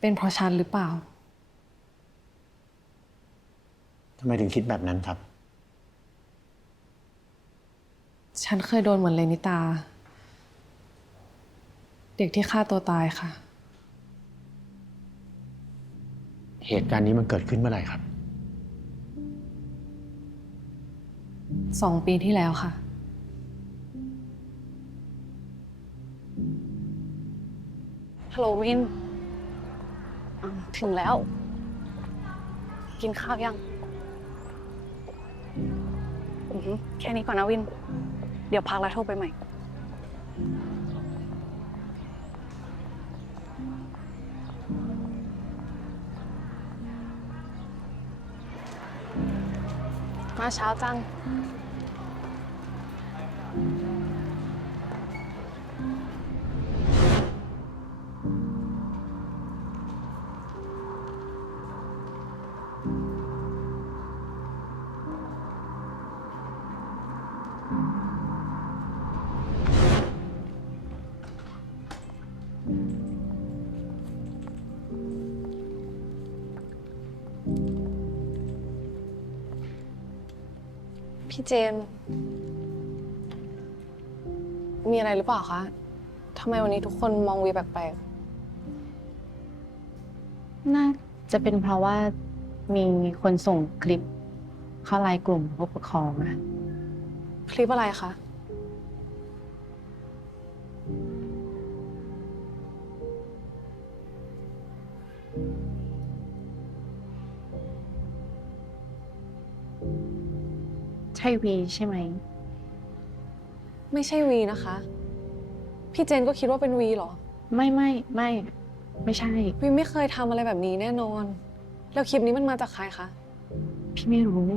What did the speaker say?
เป็นเพราะฉันหรือเปล่า ทำไมถึงคิดแบบนั้นครับ ฉันเคยโดนเหมือนเลนิตา เด็กที่ฆ่าตัวตายค่ะ เหตุการณ์นี้มันเกิดขึ้นเมื่อไหร่ครับ สองปีที่แล้วค่ะ ฮัลโหลวินอะ ถึงแล้ว กินข้าวยังแค่นี้ก่อนนะวิน เดี๋ยวพักแล้วโทรไปใหม่ มาเช้าจัง พี่เจนมีอะไรหรือเปล่าคะทำไมวันนี้ทุกคนมองวีแปลกน่าจะเป็นเพราะว่ามีคนส่งคลิปเข้าไลน์กลุ่มผู้ปกครองอะ คลิปอะไรคะ ใช่วีใช่ไหม ไม่ใช่วีนะคะ พี่เจนก็คิดว่าเป็นวีเหรอ ไม่ไม่ไม่ ไม่ใช่ วีไม่เคยทำอะไรแบบนี้แน่นอน แล้วคลิปนี้มันมาจากใครคะ พี่ไม่รู้